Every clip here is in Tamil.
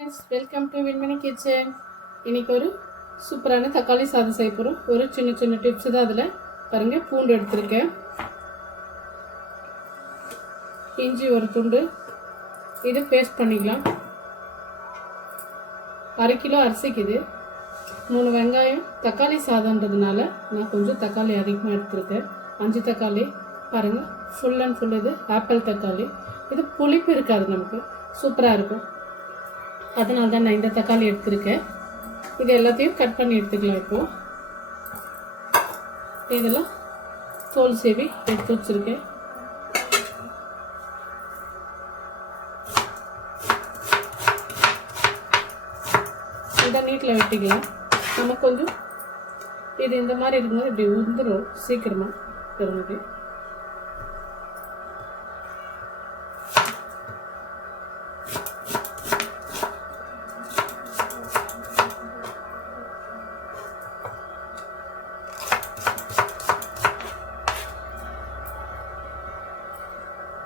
Welcome to விண்மணி kitchen. இன்னைக்கு ஒரு சூப்பரான தக்காளி சாதம் செய்ய போகிறோம். ஒரு சின்ன சின்ன டிப்ஸ் தான் அதில் பாருங்கள். பூண்டு எடுத்திருக்கேன், இஞ்சி ஒரு துண்டு, இது பேஸ்ட் பண்ணிக்கலாம். 1/2 கிலோ அரிசிக்கு இது 3 வெங்காயம். தக்காளி சாதம்ன்றதுனால நான் கொஞ்சம் தக்காளி அதிகமாக எடுத்திருக்கேன். 5 தக்காளி பாருங்கள், ஃபுல் அண்ட் ஃபுல் இது ஆப்பிள் தக்காளி. இது புளிப்பு இருக்காது, நமக்கு சூப்பராக இருக்கும். அதனால தான் நான் இந்த தக்காளி எடுத்திருக்கேன். இது எல்லாத்தையும் கட் பண்ணி எடுத்துக்கலாம். இப்போது இதெல்லாம் தோல் சீவி எடுத்து வச்சுருக்கேன். இந்த நீட்டில் வெட்டிக்கலாம். நமக்கு கொஞ்சம் இது இந்த மாதிரி இருக்கும்போது இப்படி உந்துடும் சீக்கிரமாக தருவது.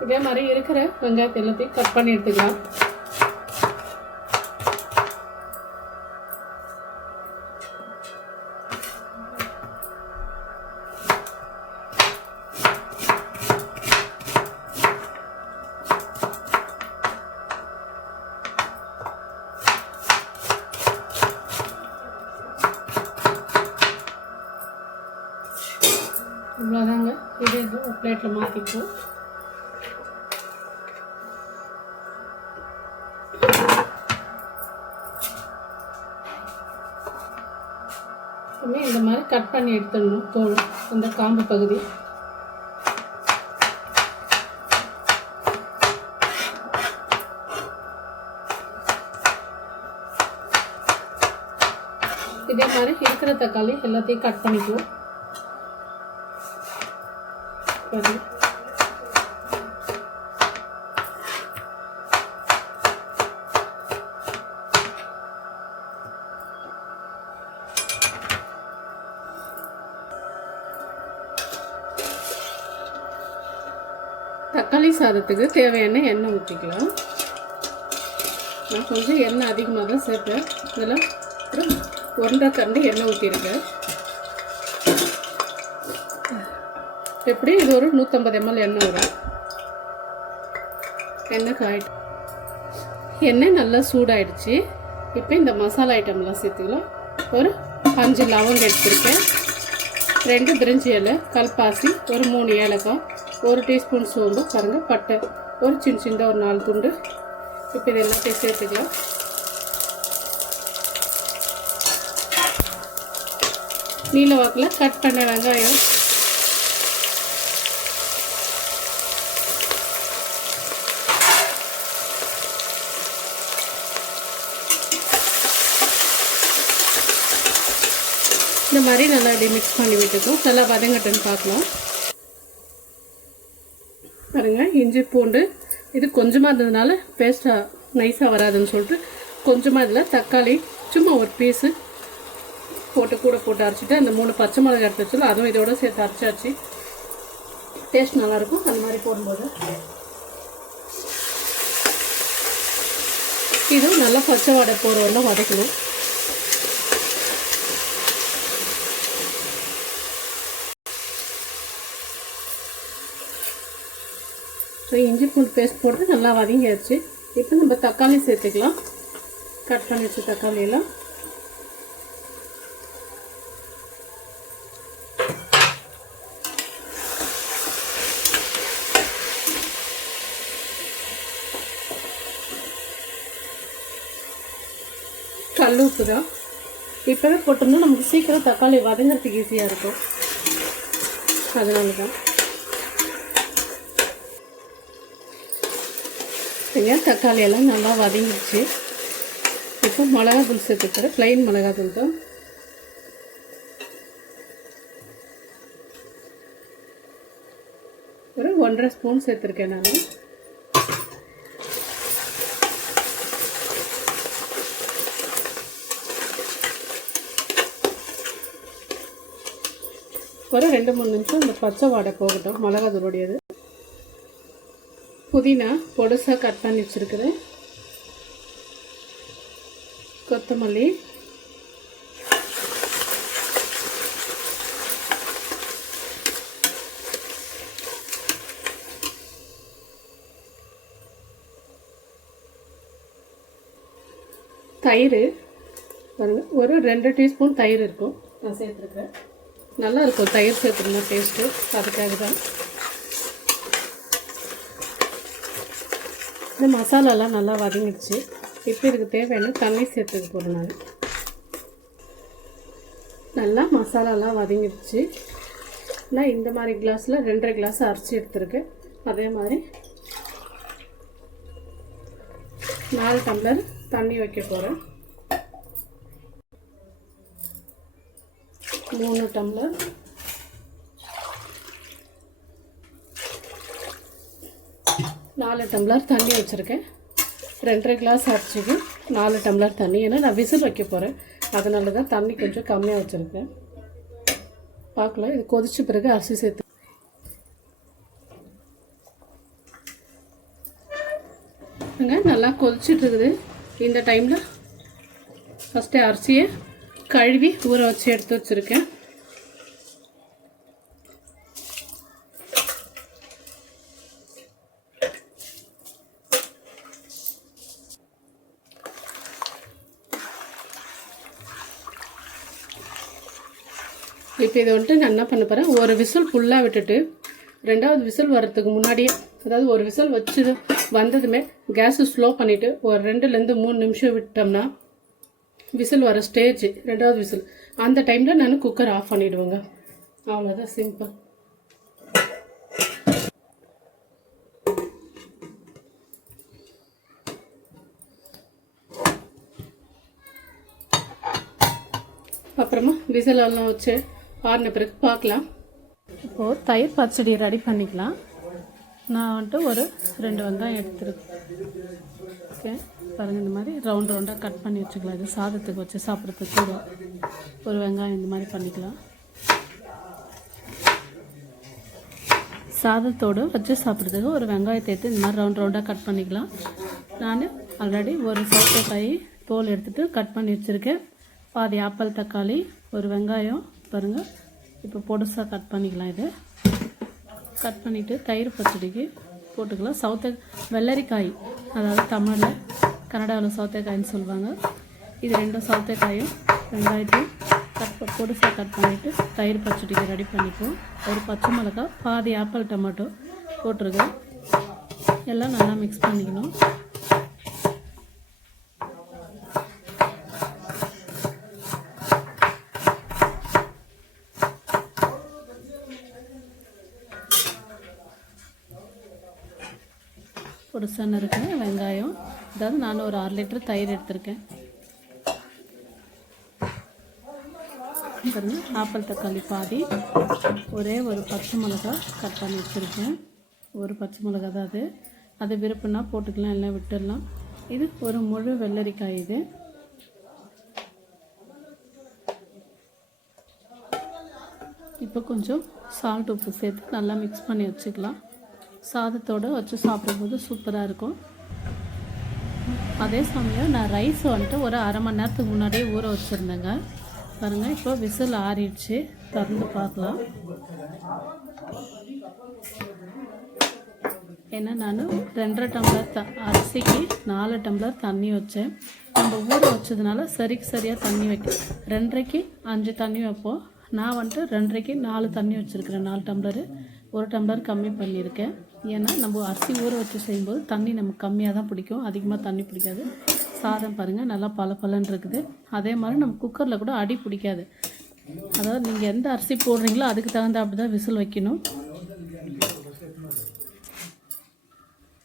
இதே மாதிரி இருக்கிற வெங்காயத்தை எல்லாத்தையும் கட் பண்ணி எடுத்துக்கலாம். இவ்வளோதாங்க. இதே ஒரு பிளேட்டில் மாற்றிப்போம். இந்த மாதிரி கட் பண்ணி எடுத்துடணும் தோல், அந்த காம்பு பகுதி. இதே மாதிரி இருக்கிற தக்காளி எல்லாத்தையும் கட் பண்ணிக்குவோம். தக்காளி சாதத்துக்கு தேவையான எண்ணெய் ஊற்றிக்கலாம். நான் கொஞ்சம் எண்ணெய் அதிகமாக தான் சேர்ப்பேன். இதில் ஒரு 1.5 கரண்டி எண்ணெய் ஊற்றிருக்கேன். எப்படி இது ஒரு 150 ml எண்ணெய் வரும். எண்ணெய் காயிட்டு எண்ணெய் நல்லா சூடாயிடுச்சு. இப்போ இந்த மசாலா ஐட்டம்லாம் சேர்த்துக்கலாம். ஒரு 5 லவங்கம் எடுத்துருக்கேன், 2 பிரிஞ்சி இலை, கல்பாசி, ஒரு 3 ஏலக்காய், 1 டீஸ்பூன் சோம்பு, பாருங்கள் பட்டை ஒரு சின்ன ஒரு 4 துண்டு. இப்போ இது எல்லாத்தையும் சேர்த்துக்கலாம். நீல வாக்கில் கட் பண்ண வெங்காயம், இந்த மாதிரி நல்லா இப்படி மிக்ஸ் பண்ணி விட்டுக்கும். நல்லா வதங்கட்டுன்னு பார்க்கலாம். பாருங்கள், இஞ்சி பூண்டு இது கொஞ்சமாக இருந்ததுனால பேஸ்ட்டாக நைஸாக வராதுன்னு சொல்லிட்டு கொஞ்சமாக இதில் தக்காளி சும்மா ஒரு பீஸு போட்டு கூட போட்டு அரைச்சிட்டு அந்த 3 பச்சை மிளகாய் எடுத்து வச்சுல அதுவும் இதோட சேர்த்து அரைச்சாச்சு. டேஸ்ட் நல்லாயிருக்கும் அந்த மாதிரி போடும்போது. இதுவும் நல்லா பச்சை வடை போகிறவரெல்லாம் வதக்கணும். இஞ்சி பூண்டு பேஸ்ட் போட்டு நல்லா வதங்கியாச்சு. இப்போ நம்ம தக்காளி சேர்த்துக்கலாம். கட் பண்ணி வச்ச தக்காளியெல்லாம் கல் உப்பு தான் இப்போவே போட்டோம்னா நமக்கு சீக்கிரம் தக்காளி வதங்கிறதுக்கு ஈஸியாக இருக்கும். அதனால தான் தக்காளி எல்லாம் நல்லா வதங்கிடுச்சு. இப்போ மிளகாத்தூள் சேர்த்துக்கிறேன். ப்ளைன் மிளகாத்தூள் தான். ஒரு 1.5 ஸ்பூன் சேர்த்துருக்கேன் நான். ஒரு 2-3 நிமிஷம் இந்த பச்சை வாடை போகட்டும் மிளகாத்தூளுடையது. புதினா பொடுசாக கட் பண்ணி வச்சுருக்கிறேன். கொத்தமல்லி, தயிர் பாருங்கள், ஒரு 2 டீஸ்பூன் தயிர் இருக்கும் நான் சேர்த்துருக்கேன். நல்லா இருக்கும் தயிர் சேர்த்துருந்தா டேஸ்ட்டு, அதுக்காக தான். இந்த மசாலாலாம் நல்லா வதங்கிடுச்சு. இப்போ இதுக்கு தேவையான தண்ணி சேர்த்துக்க போகிறேன் நான். நல்லா மசாலாலாம் வதங்கிடுச்சு. நான் இந்த மாதிரி கிளாஸில் 2.5 கிளாஸ் அரிசி எடுத்துருக்கேன். அதே மாதிரி 4 டம்ளர் தண்ணி வைக்க போகிறேன். 3 டம்ளர், 4 டம்ளர் தண்ணி வச்சுருக்கேன். 2.5 கிளாஸ் அரிசிக்கு 4 டம்ளர் தண்ணி. ஏன்னா நான் விசில் வைக்க போகிறேன், அதனால தான் தண்ணி கொஞ்சம் கம்மியாக வச்சுருக்கேன். பார்க்கலாம், இது கொதிச்ச பிறகு அரிசி சேர்த்து நல்லா கொதிச்சுட்டு இருக்குது. இந்த டைமில் ஃபஸ்ட்டு அரிசியை கழுவி ஊற வச்சு எடுத்து வச்சுருக்கேன். இப்போ இதை வந்துட்டு நான் என்ன பண்ண போகிறேன், ஒரு விசில் ஃபுல்லாக விட்டுட்டு 2வது விசில் வர்றதுக்கு முன்னாடியே, அதாவது ஒரு விசில் வச்சு வந்ததுமே கேஸை ஸ்லோ பண்ணிவிட்டு ஒரு 2லேருந்து 3 நிமிஷம் விட்டோம்னா விசில் வர ஸ்டேஜ் 2வது விசில், அந்த டைமில் நான் குக்கர் ஆஃப் பண்ணிவிடுவேங்க. அவ்வளோதான், சிம்பிள். அப்புறமா விசிலெல்லாம் வச்சு ஆறின பிறகு பார்க்கலாம். இப்போது தயிர் பச்சடி ரெடி பண்ணிக்கலாம். நான் வந்துட்டு ஒரு 2 வெங்காயம் எடுத்துருக்கேன். ஓகே பாருங்கள், இந்த மாதிரி ரவுண்டாக கட் பண்ணி வச்சுக்கலாம். இது சாதத்துக்கு வச்சு சாப்பிட்றதுக்கு கூட ஒரு வெங்காயம் இந்த மாதிரி பண்ணிக்கலாம். சாதத்தோடு வச்சு சாப்பிட்றதுக்கு ஒரு வெங்காயத்தை எடுத்து இந்த மாதிரி ரவுண்டாக கட் பண்ணிக்கலாம். நான் ஆல்ரெடி ஒரு சௌத்தைக்காய் தோல் எடுத்துகிட்டு கட் பண்ணி வச்சுருக்கேன். பாதி ஆப்பிள் தக்காளி, ஒரு வெங்காயம் பாருங்கள். இப்போ பொடுசாக கட் பண்ணிக்கலாம். இது கட் பண்ணிவிட்டு தயிர் பச்சடிக்கு போட்டுக்கலாம். வெள்ளரிக்காய், அதாவது தமிழில், கன்னடாவில் சௌத்தைக்காய்ன்னு சொல்லுவாங்க. இது 2 சௌத்தைக்காயும் வெங்காயத்தையும் பொடுசாக கட் பண்ணிவிட்டு தயிர் பச்சடிக்கு ரெடி பண்ணிப்போம். ஒரு பச்சை மிளகாய், பாதி ஆப்பிள் டொமேட்டோ போட்டிருக்கேன். எல்லாம் நல்லா மிக்ஸ் பண்ணிக்கணும். பொடுசான இருக்குங்க வெங்காயம். அதாவது நான் ஒரு 6 லிட்டர் தயிர் எடுத்திருக்கேன். பாருங்கள், ஆப்பிள் தக்காளி பாதி, ஒரே ஒரு பச்சை மிளகா கட் பண்ணி வச்சுருக்கேன். ஒரு பச்சை மிளகா தான் அது விருப்பம்னா போட்டுக்கலாம், எல்லாம் விட்டுடலாம். இது ஒரு முழு வெள்ளரிக்காய். இது இப்போ கொஞ்சம் சால்ட் உப்பு சேர்த்து நல்லா மிக்ஸ் பண்ணி வச்சுக்கலாம். சாதத்தோடு வச்சு சாப்பிடும்போது சூப்பராக இருக்கும். அதே சமயம் நான் ரைஸ் வந்துட்டு ஒரு 1/2 மணி நேரத்துக்கு முன்னாடியே ஊற வச்சுருந்தேங்க. பாருங்கள், இப்போ விசில் ஆறிடுச்சு. திறந்து பார்க்கலாம். ஏன்னா நான் 2.5 டம்ளர் அரிசிக்கு 4 டம்ளர் தண்ணி வச்சேன். நம்ம ஊற வச்சதுனால சரியாக தண்ணி வைக்க 2.5க்கு 5 தண்ணி வைப்போம். நான் வந்துட்டு 2.5க்கு 4 தண்ணி வச்சுருக்கிறேன். 4 டம்ளரு, 1 டம்ளர் கம்மி பண்ணியிருக்கேன். ஏன்னா நம்ம அரிசி ஊற வச்சு செய்யும்போது தண்ணி நமக்கு கம்மியாக தான் பிடிக்கும், அதிகமாக தண்ணி பிடிக்காது. சாதம் பாருங்கள் நல்லா பலன்னு இருக்குது. அதே மாதிரி நம்ம குக்கரில் கூட அடி பிடிக்காது. அதாவது நீங்கள் எந்த அரிசி போடுறீங்களோ அதுக்கு தகுந்த அப்படி தான் விசில் வைக்கணும்.